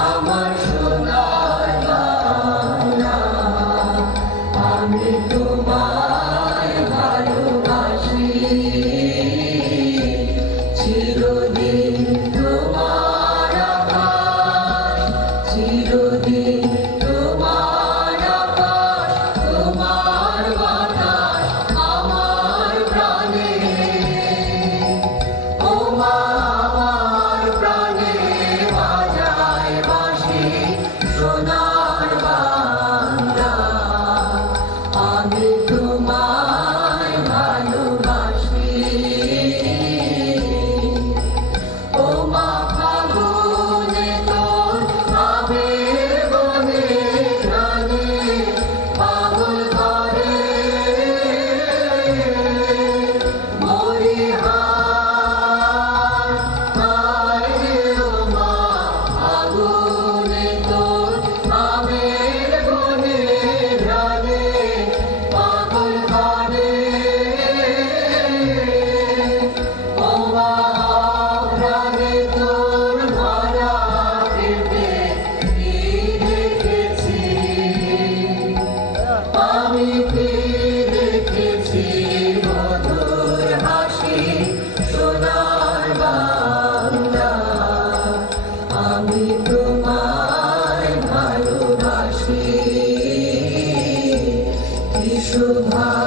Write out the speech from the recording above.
আমার সোনার বাংলা, আমি তোমায় ভালোবাসি, চিরদিন তোমার আকাশ, চিরদিন তোমার আকাশ, তোমার বাতাস আমার প্রাণে, ও মা আমার প্রাণে বাজায় বাঁশি সোনার বাংলা, আমি তোমায় ভালোবাসি। ও মা ফাগুনে তোর আবের বনে প্রাণে পাগল করে, মরি হায় হায় রে ও মা ফাগুনে তোর আবের বনে প্রাণে পাগল করে, ও মা প্রাণে তোর ভরা পেটে কি দেখেছি, আমি কি দেখেছি মধুর হাসি সোনার বাংলা, আমি তোমায় ভালোবাসি, কি শোভা